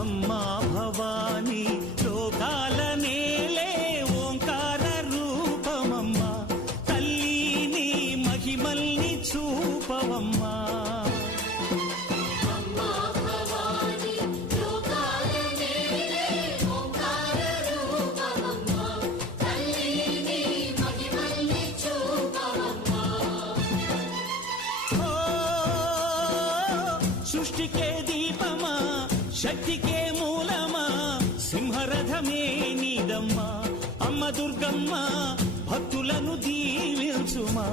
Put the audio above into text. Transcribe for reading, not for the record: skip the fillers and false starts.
అమ్మా భవానీ లోకాల నేలే ఓంకార రూపమమ్మా తల్లి మహిమల్ని చూపవమ్మా సృష్టికే దీపమా శక్తికే మూలమా సింహరథమే నీదమ్మా అమ్మ దుర్గమ్మ భక్తులను దీవించుమా